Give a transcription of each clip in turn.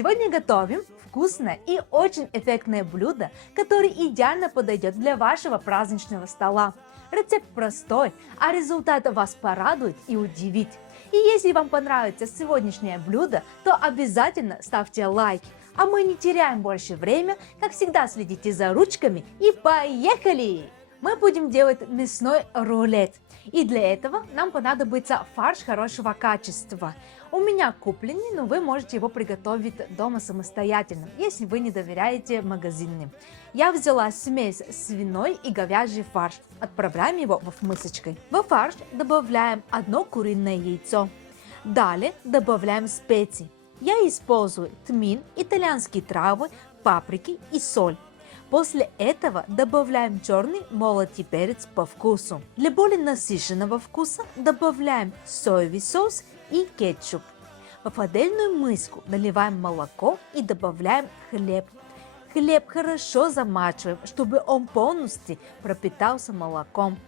Сегодня готовим вкусное и очень эффектное блюдо, которое идеально подойдет для вашего праздничного стола. Рецепт простой, а результат вас порадует и удивит. И если вам понравится сегодняшнее блюдо, то обязательно ставьте лайк. А мы не теряем больше времени, как всегда следите за ручками и поехали! Мы будем делать мясной рулет. И для этого нам понадобится фарш хорошего качества. У меня купленный, но вы можете его приготовить дома самостоятельно, если вы не доверяете магазинным. Я взяла смесь свиной и говяжий фарш. Отправляем его в мисочку. В фарш добавляем одно куриное яйцо. Далее добавляем специи. Я использую тмин, итальянские травы, паприки и соль. После этого добавляем черный молотый перец по вкусу. Для более насыщенного вкуса добавляем соевый соус и кетчуп. В отдельную миску наливаем молоко и добавляем хлеб. Хлеб хорошо замачиваем, чтобы он полностью пропитался молоком.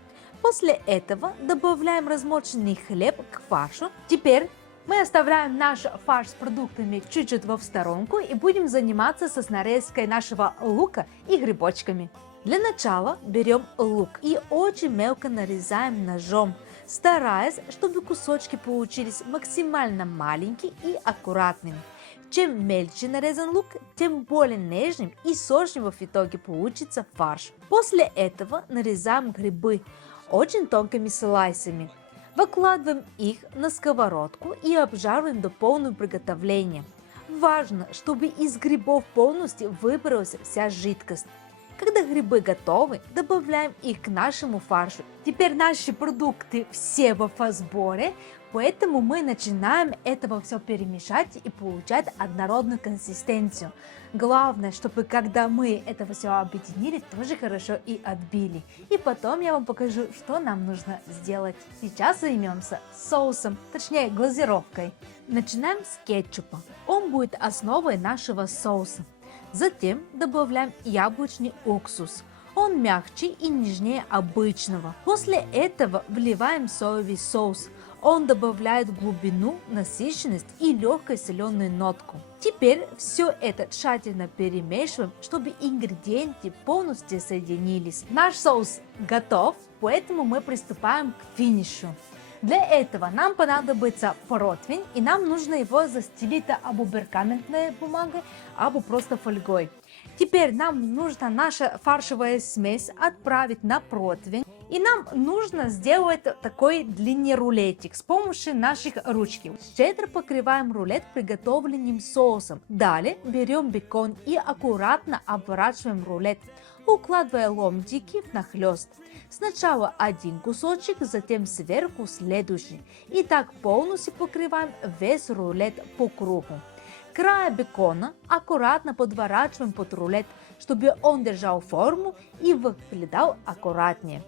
После этого добавляем размоченный хлеб к фаршу. Теперь мы оставляем наш фарш с продуктами чуть-чуть в сторонку и будем заниматься с нарезкой нашего лука и грибочками. Для начала берем лук и очень мелко нарезаем ножом, стараясь, чтобы кусочки получились максимально маленькие и аккуратными. Чем мельче нарезан лук, тем более нежным и сочным в итоге получится фарш. После этого нарезаем грибы очень тонкими слайсами. Выкладываем их на сковородку и обжариваем до полного приготовления. Важно, чтобы из грибов полностью выбралась вся жидкость. Когда грибы готовы, добавляем их к нашему фаршу. Теперь наши продукты все в сборе, поэтому мы начинаем это все перемешать и получать однородную консистенцию. Главное, чтобы когда мы это все объединили, тоже хорошо и отбили. И потом я вам покажу, что нам нужно сделать. Сейчас займемся соусом, точнее глазировкой. Начинаем с кетчупа. Он будет основой нашего соуса. Затем добавляем яблочный уксус. Он мягче и нежнее обычного. После этого вливаем соевый соус. Он добавляет глубину, насыщенность и легкую соленую нотку. Теперь все это тщательно перемешиваем, чтобы ингредиенты полностью соединились. Наш соус готов, поэтому мы приступаем к финишу. Для этого нам понадобится противень, и нам нужно его застелить або пергаментной бумагой, або просто фольгой. Теперь нам нужно наша фаршевая смесь отправить на противень, и нам нужно сделать такой длинный рулетик с помощью наших ручки. Щедро покрываем рулет приготовленным соусом. Далее берем бекон и аккуратно обворачиваем рулет, укладывая ломтики внахлёст. Сначала один кусочек, затем сверху следующий. И так полностью покрываем весь рулет по кругу. Края бекона аккуратно подворачиваем под рулет, чтобы он держал форму и выглядел аккуратнее.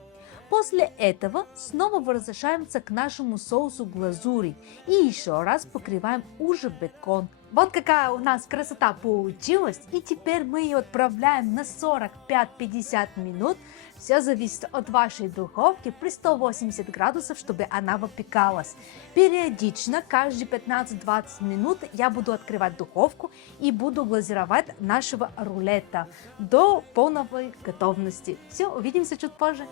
После этого снова возвращаемся к нашему соусу глазури и еще раз покрываем уже бекон. Вот какая у нас красота получилась, и теперь мы ее отправляем на 45-50 минут. Все зависит от вашей духовки при 180 градусов, чтобы она выпекалась. Периодично, каждые 15-20 минут я буду открывать духовку и буду глазировать нашего рулета до полной готовности. Все, увидимся чуть позже.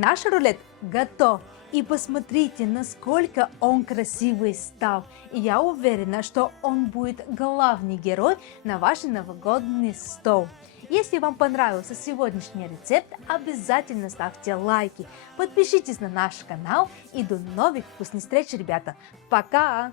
Наш рулет готов. И посмотрите, насколько он красивый стал. И я уверена, что он будет главный герой на ваш новогодний стол. Если вам понравился сегодняшний рецепт, обязательно ставьте лайки, подпишитесь на наш канал и до новых вкусных встреч, ребята. Пока!